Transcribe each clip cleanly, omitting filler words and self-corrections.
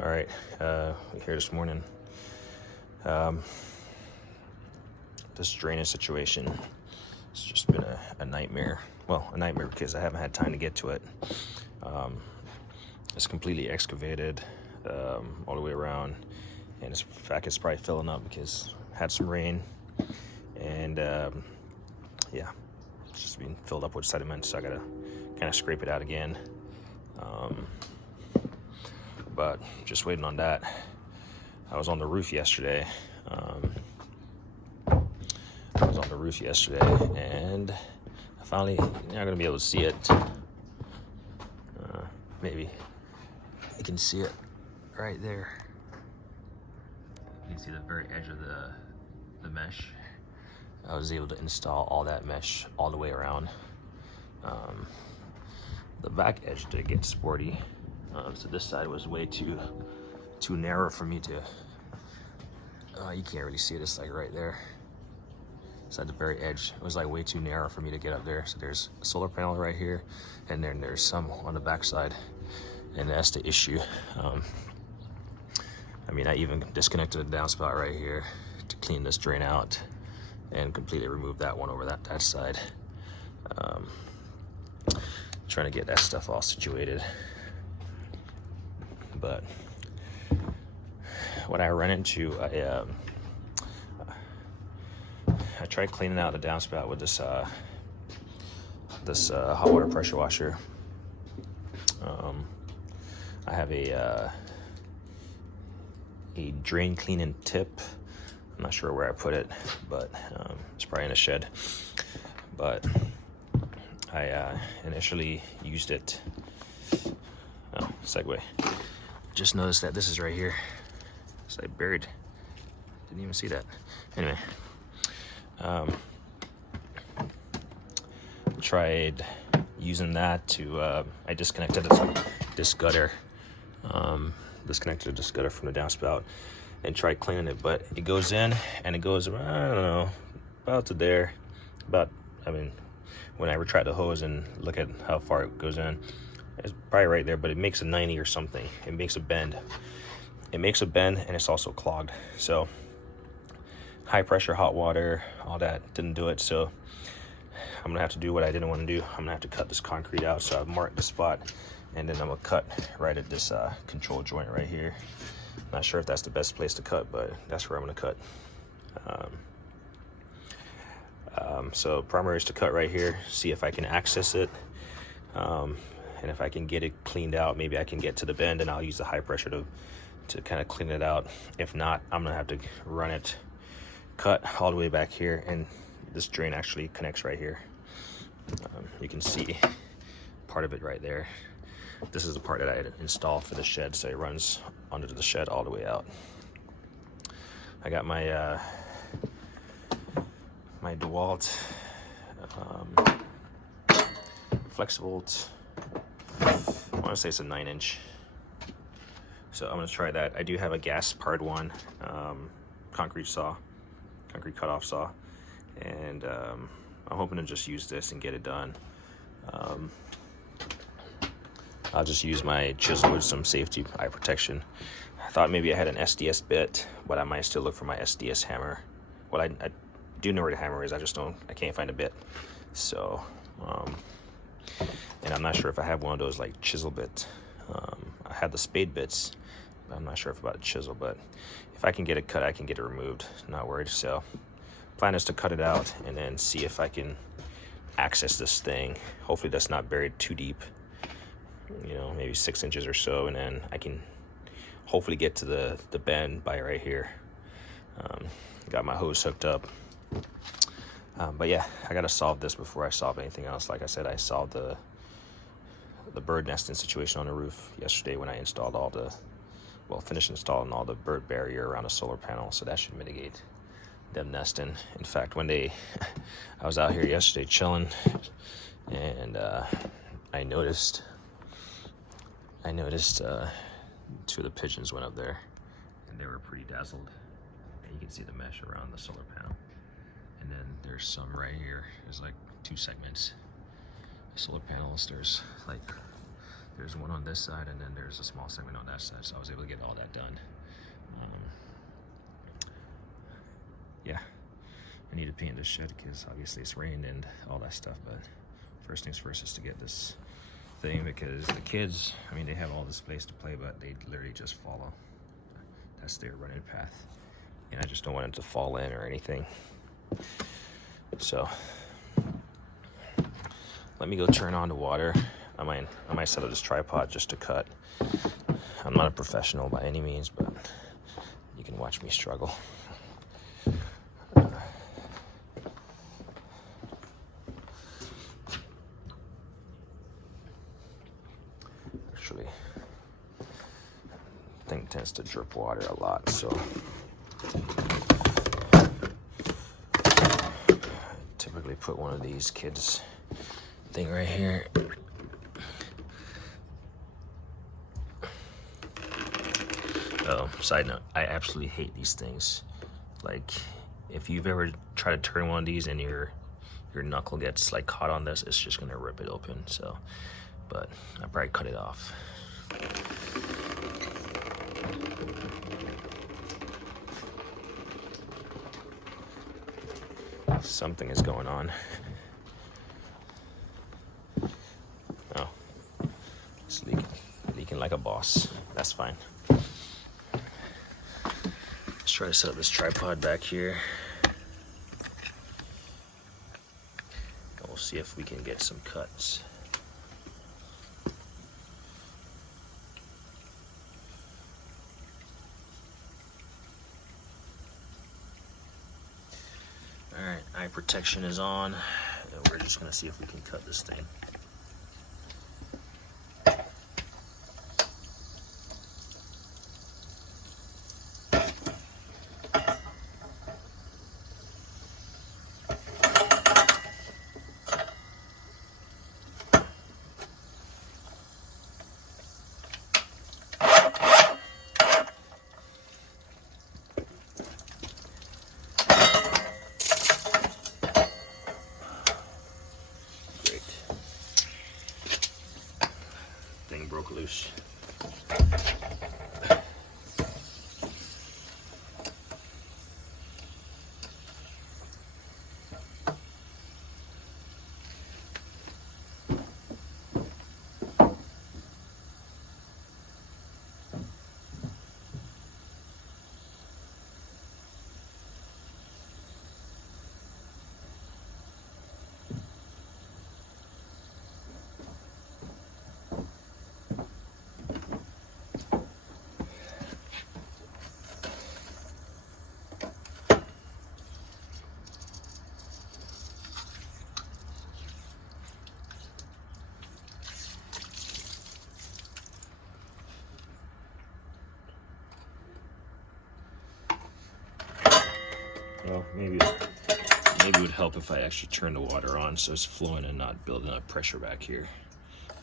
All right, here this morning. This drainage situation, it's just been a nightmare. Well, a nightmare because I haven't had time to get to it. It's completely excavated all the way around, and in fact, it's probably filling up because I had some rain, and yeah, it's just being filled up with sediment, so I gotta kind of scrape it out again. But just waiting on that. I was on the roof yesterday. And I finally, you're not gonna be able to see it. Maybe you can see it right there. You can see the very edge of the mesh. I was able to install all that mesh all the way around. The back edge did get sporty. So this side was way too narrow for me to, you can't really see it, it's like right there. It's at the very edge. It was like way too narrow for me to get up there. So there's a solar panel right here, and then there's some on the back side, and that's the issue. I mean, I even disconnected the downspout right here to clean this drain out and completely remove that one over that side. Trying to get that stuff all situated. But what I run into, I tried cleaning out the downspout with this hot water pressure washer. I have a drain cleaning tip. I'm not sure where I put it, but it's probably in a shed. But I initially used it. Oh, segue. Just noticed that this is right here. It's like buried. Didn't even see that. Anyway, tried using that to. I disconnected this gutter. Disconnected this gutter from the downspout, and tried cleaning it. But it goes in and it goes. I don't know, about to there. I mean, when I retract the hose and look at how far it goes in. It's probably right there, but it makes a 90 or something. It makes a bend. And it's also clogged. So high pressure, hot water, all that didn't do it. So I'm gonna have to do what I didn't want to do. I'm gonna have to cut this concrete out. So I've marked the spot, and then I'm gonna cut right at this control joint right here. Not sure if that's the best place to cut, but that's where I'm gonna cut. So primary is to cut right here, see if I can access it. And if I can get it cleaned out, maybe I can get to the bend, and I'll use the high pressure to kind of clean it out. If not, I'm gonna have to run it, cut all the way back here, and this drain actually connects right here. You can see part of it right there. This is the part that I had installed for the shed, so it runs under the shed all the way out. I got my my DeWalt flexible. I want to say it's a 9-inch. So I'm going to try that. I do have a gas-powered one, concrete cutoff saw, and I'm hoping to just use this and get it done. I'll just use my chisel with some safety eye protection. I thought maybe I had an SDS bit, but I might still look for my SDS hammer. Well, I do know where the hammer is. I can't find a bit. So, and I'm not sure if I have one of those like chisel bits. I have the spade bits, but I'm not sure if about a chisel. But if I can get it cut, I can get it removed. Not worried. So, plan is to cut it out and then see if I can access this thing. Hopefully, that's not buried too deep. You know, maybe 6 inches or so, and then I can hopefully get to the bend by right here. Got my hose hooked up. But yeah, I gotta solve this before I solve anything else. Like I said, I solved the bird nesting situation on the roof yesterday when I installed finished installing all the bird barrier around the solar panel. So that should mitigate them nesting. In fact, one day I was out here yesterday chilling, and I noticed two of the pigeons went up there, and they were pretty dazzled. And you can see the mesh around the solar panel. And then there's some right here. There's like 2 segments. Solar panels. There's like There's one on this side, and then there's a small segment on that side, so I was able to get all that done. Yeah, I need to paint this shed because obviously it's rained and all that stuff, but first things first is to get this thing, because the kids, I mean, they have all this place to play, but they literally just follow. That's their running path, and I just don't want them to fall in or anything. So let me go turn on the water. I might set up this tripod just to cut. I'm not a professional by any means, but you can watch me struggle. Actually, the thing tends to drip water a lot, so I typically put one of these kids thing right here. Oh, side note, I absolutely hate these things. Like, if you've ever tried to turn one of these and your knuckle gets like caught on this, it's just gonna rip it open. So, but I probably cut it off. Something is going on. Oh, it's leaking like a boss. That's fine. Let's try to set up this tripod back here. And we'll see if we can get some cuts. Alright, eye protection is on, and we're just gonna see if we can cut this thing. Broke loose. Well, maybe it would help if I actually turn the water on so it's flowing and not building up pressure back here.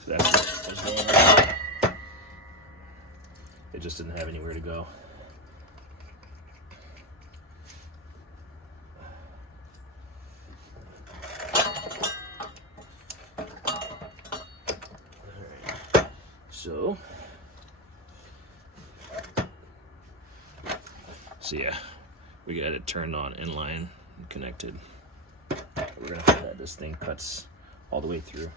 So that's what was going on. It just didn't have anywhere to go. Alright. So yeah. We got it turned on, inline, and connected. We're gonna find that this thing cuts all the way through.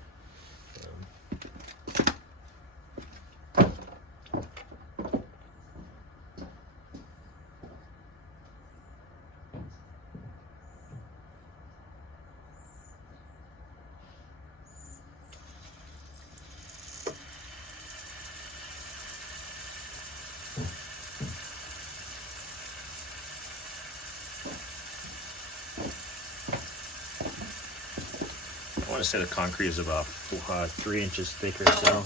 I want to say the concrete is about 3 inches thick or so,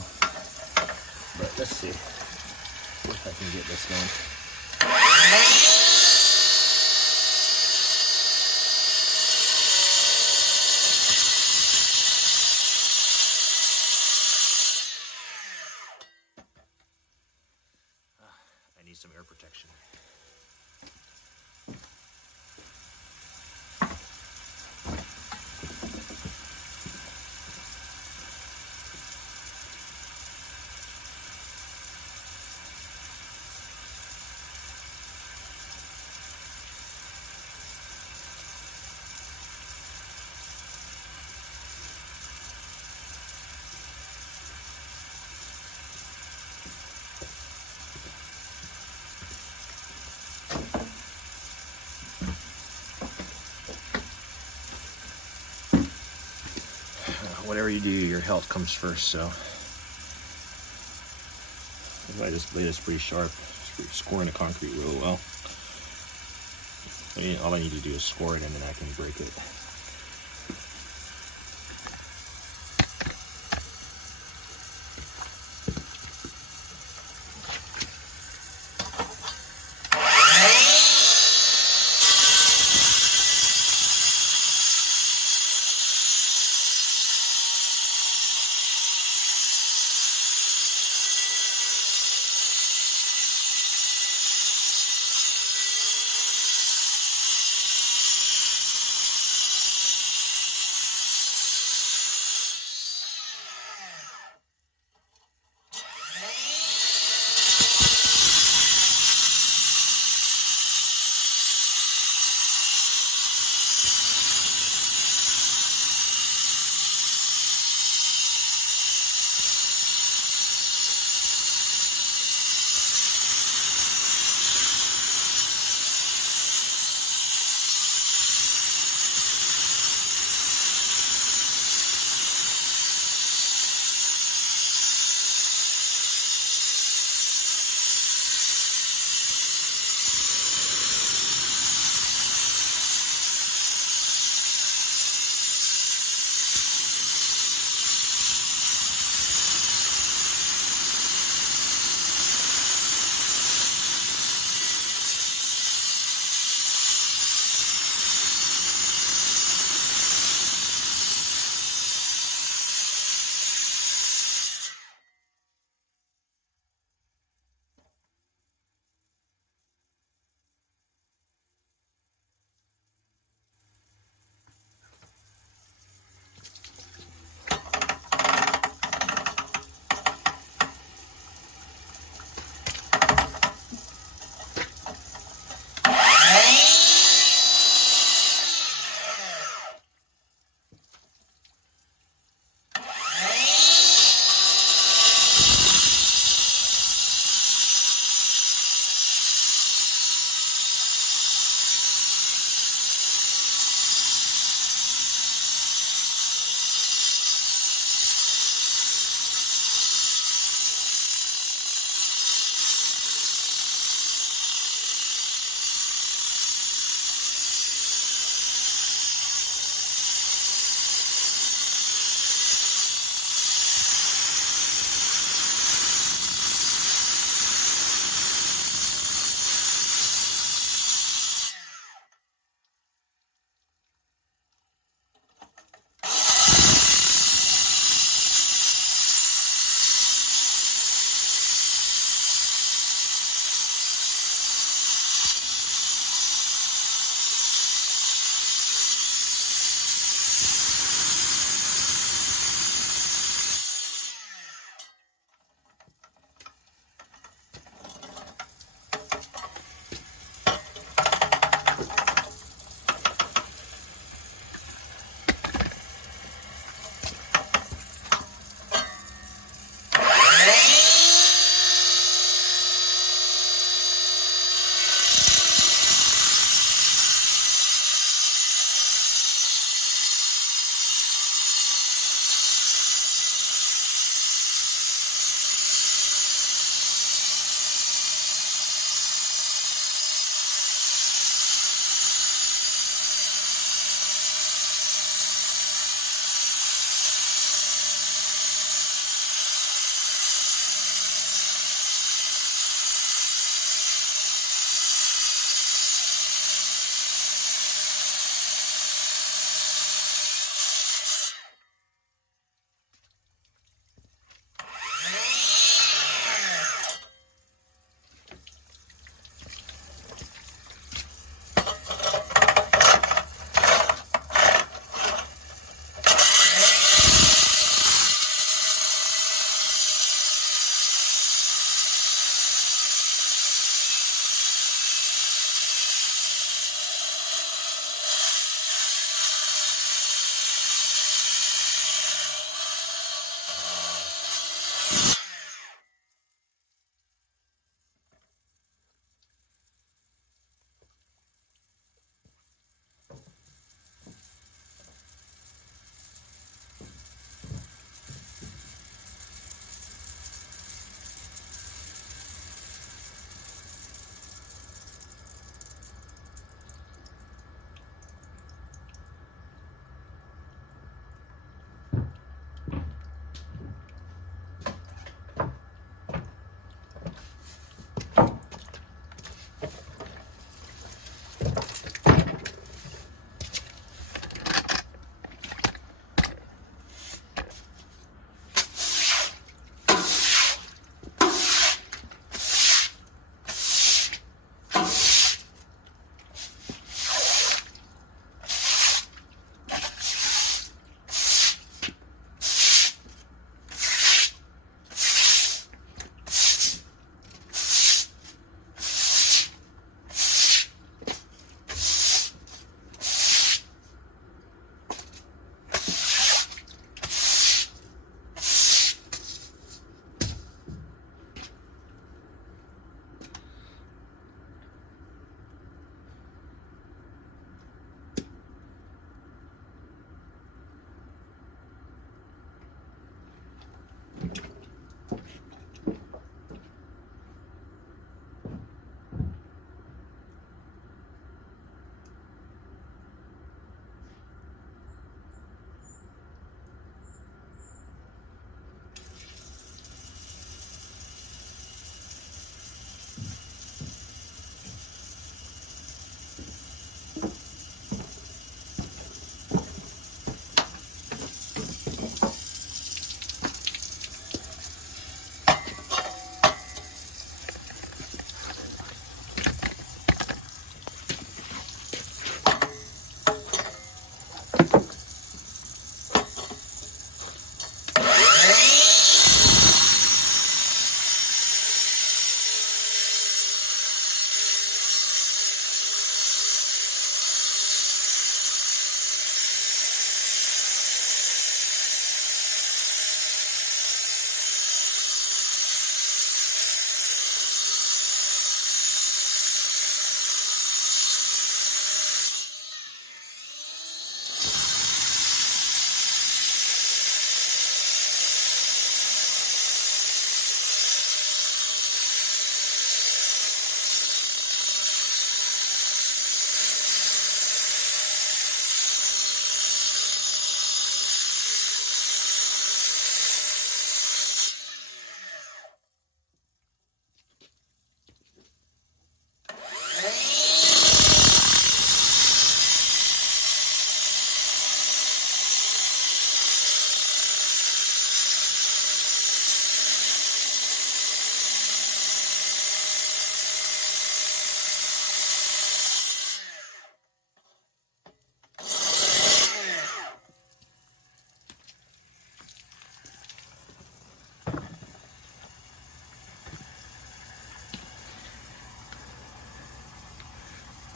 but let's see if I can get this going. I need some air protection. whatever you do, your health comes first. So that's why this blade is pretty sharp. It's scoring the concrete real well. I mean, all I need to do is score it, and then I can break it.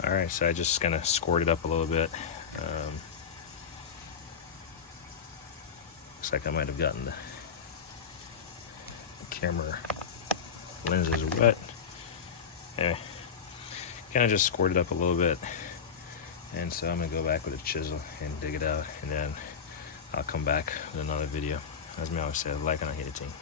All right, so I just kind of scored it up a little bit. Looks like I might have gotten the camera lenses wet. Anyway, kind of just scored it up a little bit. And so I'm gonna go back with a chisel and dig it out, and then I'll come back with another video. As me always say, like and I hit a team.